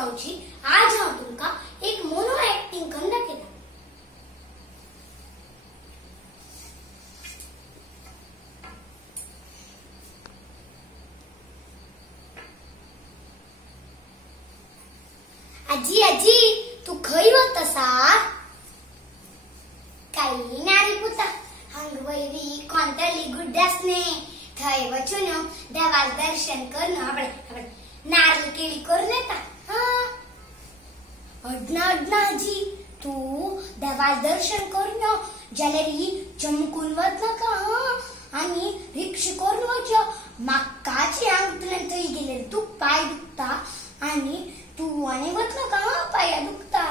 गावची आज हांव तुमका एक मोनो एक्टिंग करून दाखयता। आजी आजी तू खंय वतसा? काही ना रे पुता, हांग वयरी कोणतरी गुड्डासने थंय वचून देवाल दर्शन करून आपणे नारळ केळी करून येता। अडना अडना आजी तू देवाल दर्शन करून यो जाल्यार चमकून वचनाका आनी रिक्षा करून वचो। म्हाकाची हांगतल्यान थंय गेल्यार तू पाय दुखता आनी तू आनी वचनाका पाया दुखता।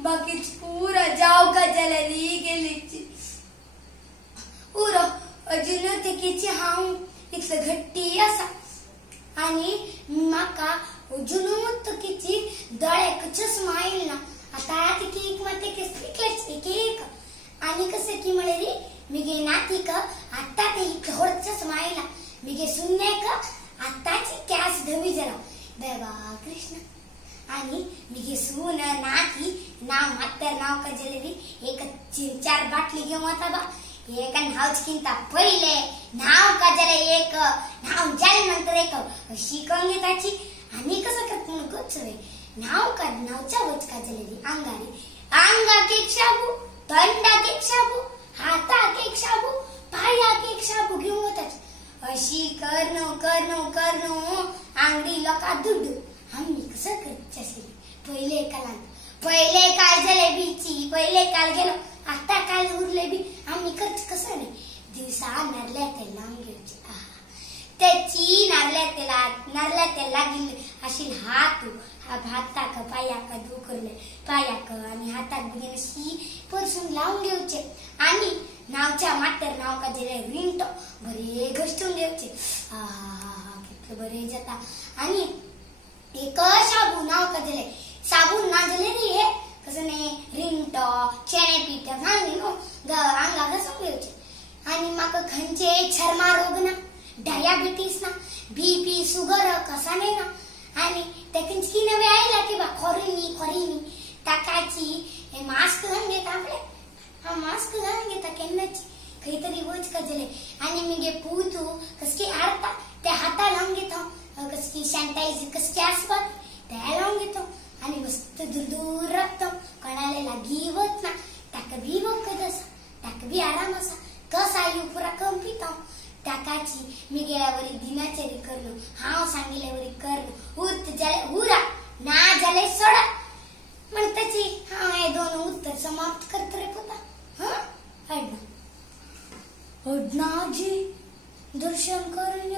बाकीच पूरा जाव का जलरी गेलीची उरो अजून तेकीची हांव इतलं घट्टी आसा आनी म्हाका अजून तेकीची दोळ्याक चष्मा आयला। आता तेकी माते केस एक आनी कसे की म्हळ्यार मिगे नातीक आत्ता ते इतलं व्हड चष्मा आयला, मिगे सुन्नेक आत्ताची कॅस धवी जरा देवा कृष्ण। आणि मिगे सून नाती नाव मात्तर नाव का जलेबी एक 4 बाटली घेऊन वता बा। एक नावचकिंता पहिले नाव का जले एक नाव जाले नंतर एक शिकवून घेताची आणि कसं करत म्हणून गोचवे नाव का नावच्या वच का जलेबी अंगारी अंगा केक शाबू तंडा केक शाबू हाता केक शाबू पाया केक शाबू घेऊन वताच अशी करनो आंगडी लोका दुड्डू आम्ही कसं करत पहिले काल जलेबीची पहिले काल गेलो आता काल उरले बी आम्ही कसं नाही दिवसा नारळ्या तेला घेऊची त्याची नारळ्या तेला गेली अशी हाताक पायाक दुखरले पायाक आणि हाताक बिन अशी परसून लावून घेऊचे आणि नावच्या मात्तर नाव का जले रिंटो बरे घष्टून घेऊचे कितलं बरे जाता। आणि एक साबू नाव का जले साबून ना जले रे हे कसं ने रिंटो चेने पीठ घालून नो अंगा घासून घेऊचे। आणि म्हाका खंयचे चर्मा रोग ना डायबिटीस ना बीपी शुगर कसा नाही ना आणि तेकंची नवे आयला की बा खोरीनी ताकाची मास्क घालून घेता आपले हा मास्क घालून घेता केन्नाची खंय तरी वच का जले आणि मिगे पूतू कसकी आरता त्या हाता लावून घेता कसकी सॅनिटायझर कसकी आसपात त्या लावून घेतो आणि मस्त दूर राखतो कोणाला लागी वत ना ताका बी वखद असा ताका बी आराम असा कसा येऊ पुरा कंपिता ताकाची मिगेवरी दिनाचरी करनो हांव सांगिल्यावरी करनो उरत जाले उरा ना जाले सोडा म्हणताची हांव हे दोन उत्तर समाप्त करत रे पुता। अडना जी दर्शन करून